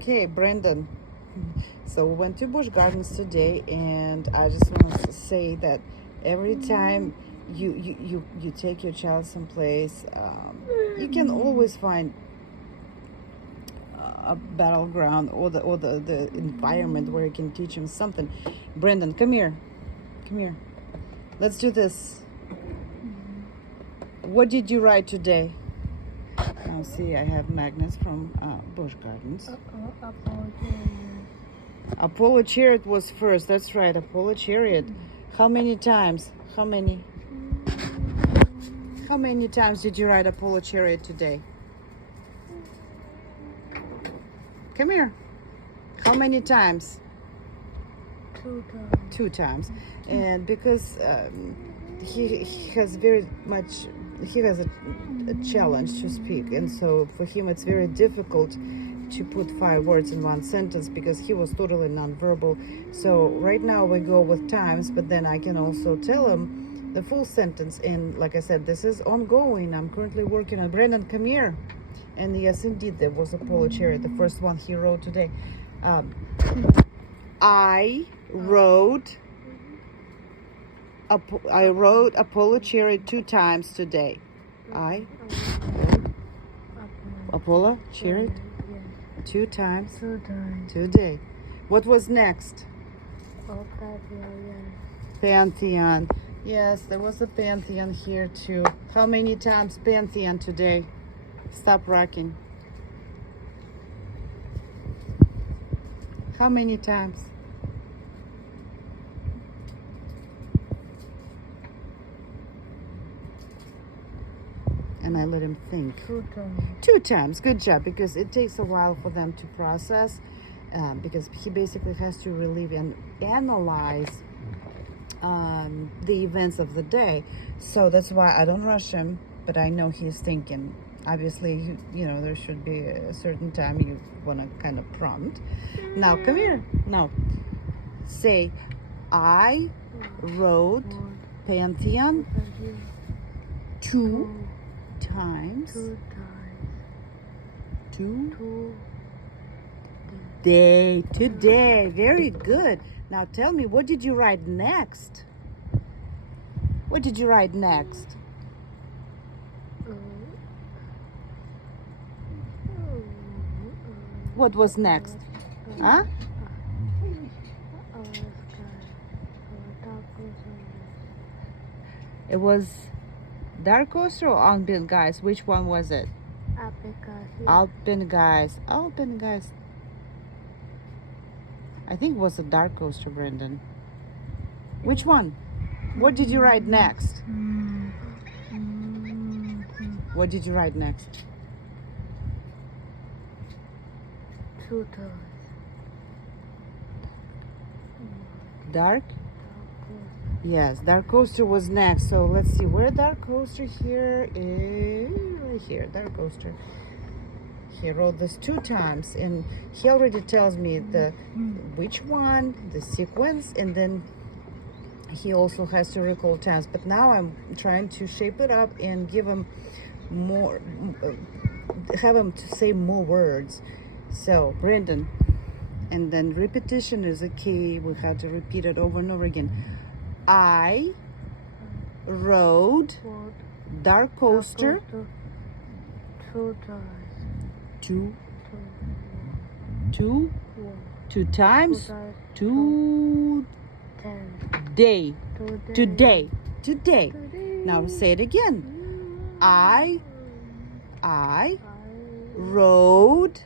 Okay, Brendan. So we went to Busch Gardens today, and I just want to say that every time you take your child someplace, you can always find a battleground or the environment where you can teach him something. Brendan, come here. Come here. Let's do this. What did you write today? Now see, I have magnets from Busch Gardens. Apollo Chariot was first. That's right, Apollo Chariot. How many times? How many? How many times did you ride Apollo Chariot today? Come here. How many times? 2 times. 2 times. And because he has very much, he has a challenge to speak, and so for him it's very difficult to put 5 words in one sentence because he was totally nonverbal. So right now we go with times, but then I can also tell him the full sentence. And like I said, this is ongoing. I'm currently working on. Brendan, come here. And yes, indeed, there was Apollo Chariot, the first one he wrote today. I wrote Apollo Chariot 2 times today. Apollo Chariot 2 times 2 times. today. What was next? Pantheon. Yes, there was a Pantheon here too. How many times Pantheon today? Stop rocking. How many times? And I let him think. 2 times. 2 times. Good job, because it takes a while for them to process, because he basically has to relive and analyze the events of the day. So that's why I don't rush him, but I know he's thinking. Obviously, you know, there should be a certain time you want to kind of prompt. Now, come here. No. Say, I wrote Pantheon 2 times. 2 times. 2 day. Today. Very good. Now tell me, what did you write next? What did you write next? What was next? Huh? It was Dark Coaster or Alpine Guys? Which one was it? Alpine Guys. Alpine Guys. I think it was a Dark Coaster, Brendan. Which one? What did you write next? What did you write next? 2 times. Dark? Yes, Dark Coaster was next. So let's see where Dark Coaster here is. Right here, Dark Coaster. He wrote this 2 times, and he already tells me the which one, the sequence, and then he also has to recall times. But now I'm trying to shape it up and give him more, have him to say more words. So Brendan, and then repetition is a key. We have to repeat it over and over again. I rode Dark Coaster 2 times. 2 times. 2 day. Today. Now say it again. I rode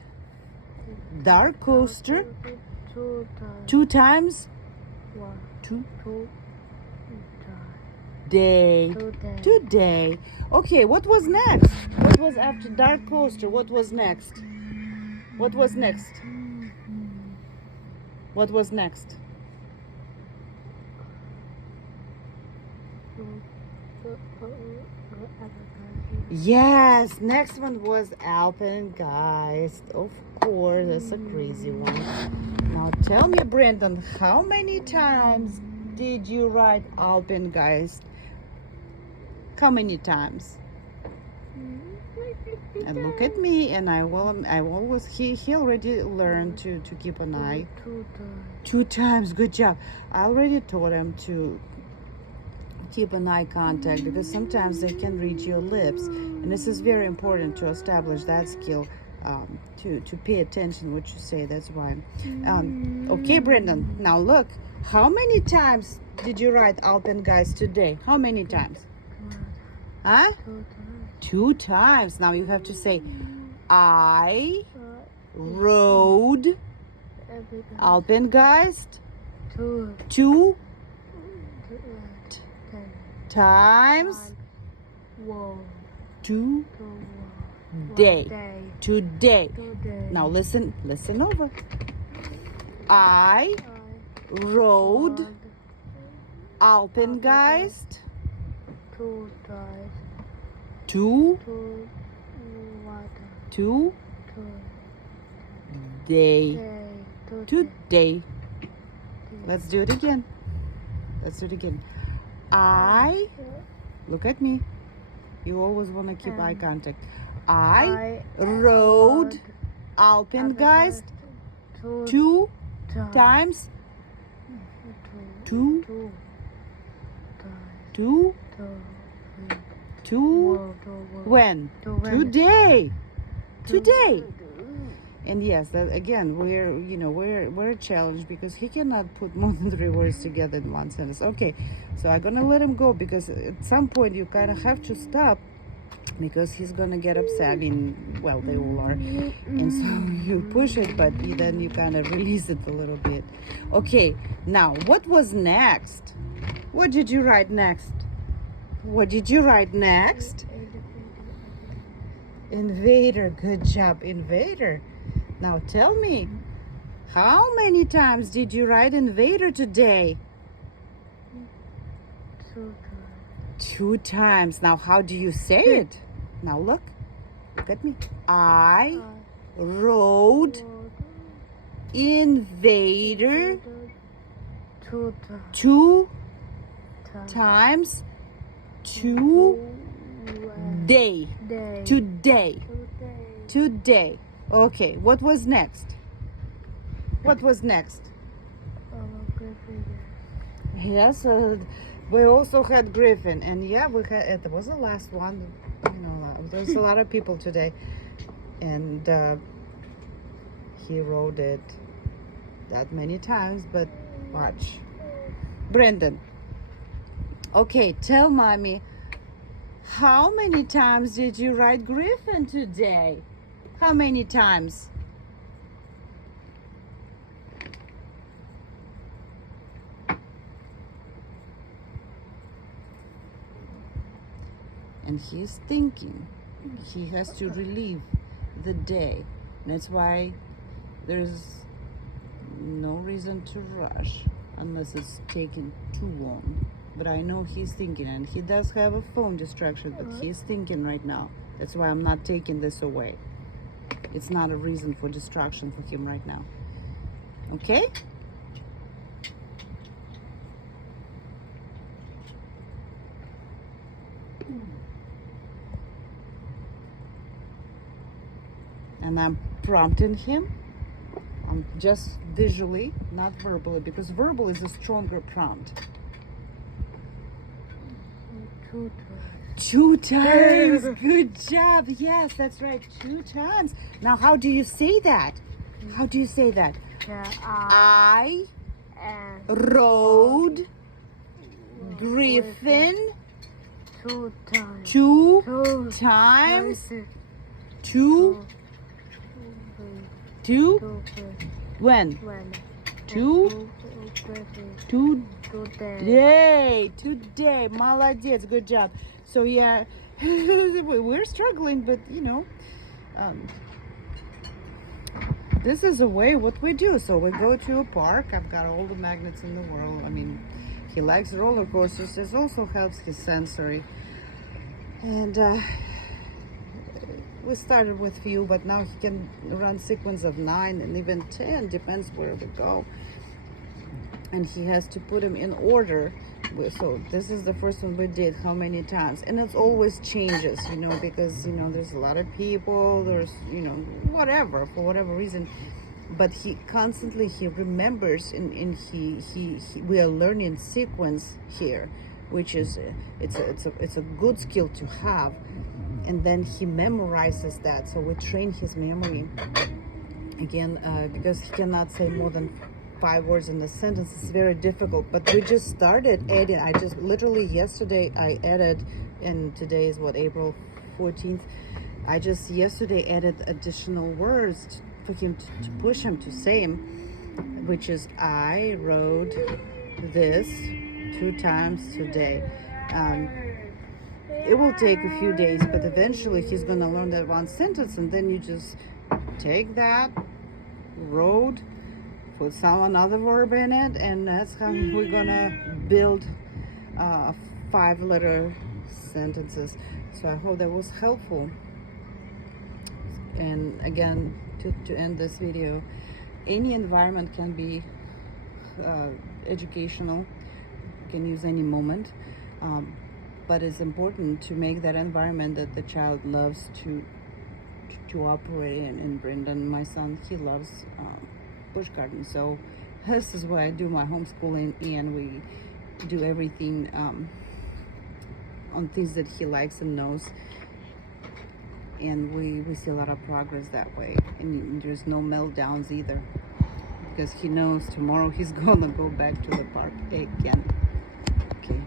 Dark Coaster 2 times. 2 day. Today. Okay, what was next? What was after Dark Coaster? What was next? What was next? What was next? Yes, next one was Alpine Guys. Of course, that's a crazy one. Now tell me, Brendan, how many times did you write Alpine Guys? How many times? And look at me, and I always, he already learned to keep an eye. 2 times. 2 times, good job. I already taught him to keep an eye contact because sometimes they can reach your lips, and this is very important to establish that skill, to pay attention what you say. That's why. Okay, Brendan, now look, how many times did you write Alpengeist today? How many times? Huh? 2 times. 2 times. Now you have to say, I rode Alpengeist 2 2 times. times Whoa. today. Day. Today. Today. Now listen over. I rode Alpengeist 2 times. to 2 water. today. Day. Today. Let's do it again. I, look at me. You always want to keep eye contact. I rode Alpengeist 2 times. 2 when? Today. And yes, that, again, we're challenged because he cannot put more than 3 words together in one sentence. Okay, so I'm gonna let him go because at some point you kind of have to stop because he's gonna get upset. I mean, well, they all are, and so you push it, but then you kind of release it a little bit. Okay, now what was next? What did you write next? Invader. Good job, invader. Now tell me, how many times did you write invader today? 2 times. 2 times. Now how do you say it? Now look at me. I rode invader 2 times. 2 times today. Today. Okay, what was next? Yes, we also had Griffin, and yeah, we had, it was the last one. There's a lot of people today, and he wrote it that many times, but watch. Brendan, okay, tell mommy, how many times did you write Griffin today? How many times? And he's thinking. He has to relieve the day. That's why there's no reason to rush unless it's taking too long. But I know he's thinking, and he does have a phone distraction, but he's thinking right now. That's why I'm not taking this away. It's not a reason for distraction for him right now. Okay? And I'm prompting him. I'm just visually, not verbally, because verbal is a stronger prompt. 2 times. 2 times. Good job. Yes, that's right. 2 times. Now, how do you say that? How do you say that? I rode Griffin 2 times. 2 times. 2 when? 2 today. Молодец, good job. So yeah, we're struggling, but this is a way what we do. So we go to a park. I've got all the magnets in the world. I mean, he likes roller coasters. This also helps his sensory. And we started with few, but now he can run sequence of 9 and even 10, depends where we go. And he has to put them in order So this is the first one we did. How many times? And it always changes, you know, because you know there's a lot of people, there's, you know, whatever, for whatever reason, but he constantly he remembers, and he we are learning sequence here, which is it's a good skill to have. And then he memorizes that, so we train his memory again, because he cannot say more than 5 words in a sentence. It's very difficult, but we just started adding. I just literally yesterday I added, and today is what, April 14th. I just yesterday added additional words for him to push him to say him, which is I rode this 2 times today. It will take a few days, but eventually he's gonna learn that one sentence, and then you just take that road, put some another verb in it, and that's how we're gonna build 5-letter sentences. So I hope that was helpful. And again, to end this video, any environment can be educational. You can use any moment, but it's important to make that environment that the child loves to operate in. And Brendan, my son, he loves bush garden, so this is where I do my homeschooling, and we do everything on things that he likes and knows, and we see a lot of progress that way. And there's no meltdowns either, because he knows tomorrow he's gonna go back to the park again. Okay.